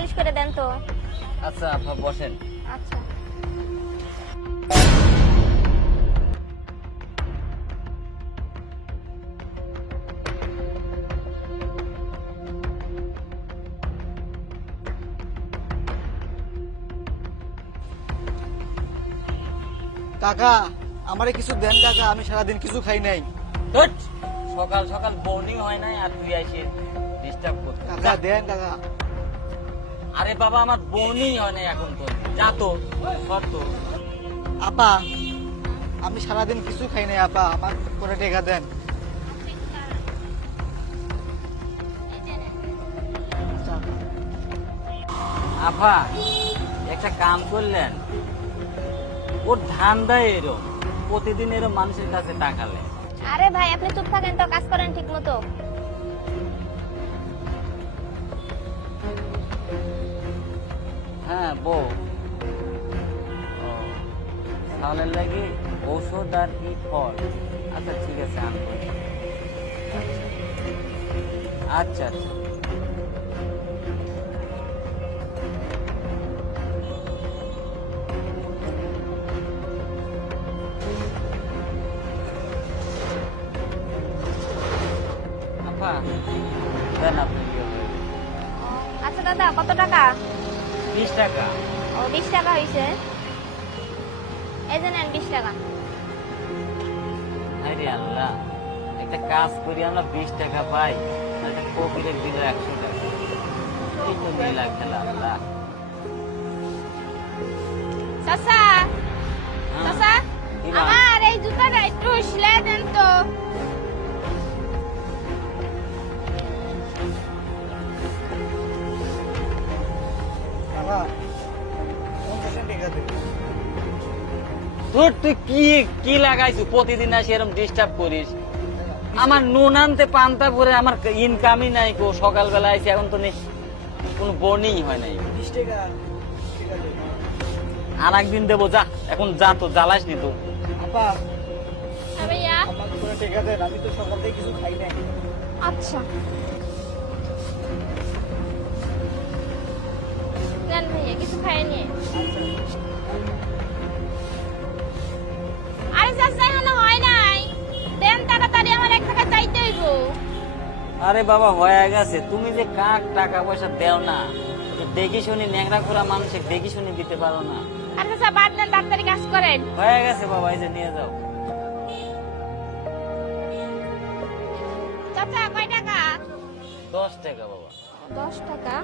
মালিশ করে দেন তো। আচ্ছা আপা বসেন। আচ্ছা। কাকা আমারে কিছু দেন কাকা, আমি সারাদিন কিছু খাই নাই। ধুৎ, সকাল সকাল বোনিং হয় নাই আর তুই এসে ডিস্টার্ব করছিস। কাকা দেন কাকা। আরে বাবা আমার বোনিং হয় নাই এখন তো, যা তো সর তো। আপা আমি সারাদিন কিছু খাই নাই আপা, আমার করে টাকা দেন। আচ্ছা। আফা একটা কাম করলেন, ওর ধান্দা এরম, প্রতিদিন এরম মানুষের কাছে টাকালে। আরে ভাই আপনি চুপ থাকেন তো, কাজ করেন ঠিক মতো। হ্যাঁ বউ, তাহলে লাগি ঔষধ আর কি ফল। আচ্ছা ঠিক আছে আনবো। আচ্ছা আচ্ছা। আপা দেন আপনি কি হবে? আচ্ছা দাদা কত টাকা? 20 টাকা। ও 20 টাকা হয়েছে, এই যে নেন 20 টাকা। আরে আল্লাহ, একটা কাজ করি আমরা 20 টাকা পাই, আর একটা ফকিরের দিল 100 টাকা। এই তো লীলা খেলা আল্লাহ। চাচা চাচা কি মা? আমার এই জুতাটা একটু সিলাই দেন তো। কাকা 50 টাকা দেন। তোর তুই কি কি লাগাইছিস? প্রতিদিন আসি এরকম ডিস্টার্ব করিস। আমার নুন আনতে পান্তা ভরে আমার ইনকামই নাই কো। সকালবেলা আইসি এখন তো নেই, কোনো বর্নিং হয় নাই। 20 টাকা দেন। আর একদিন দেবো, যা এখন যা, তো জ্বালাস নি তো। আপা হ্যাঁ ভাইয়া। আমার করে টাকা দেন, আমি তো সকাল থেকে কিছু খাই নাই। আচ্ছা নেন ভাইয়া, কিছু খাইনি। আরে চাচা এখনো হয় নাই, দেন তাড়াতাড়ি, আমার 1 টাকা চাইতে হইব। আরে বাবা হয়ে গেছে, তুমি যে কাক টাকা পয়সা দেও না, তো দেখি শুনি ন্যাংরা করা মানুষের দেখি শুনি দিতে পারো না। আরে চাচা বাদ দেন, তাড়াতাড়ি কাজ করেন। হয়ে গেছে বাবা, এই যে নিয়ে যাও। চাচা কয় টাকা? 10 টাকা বাবা। 10 টাকা।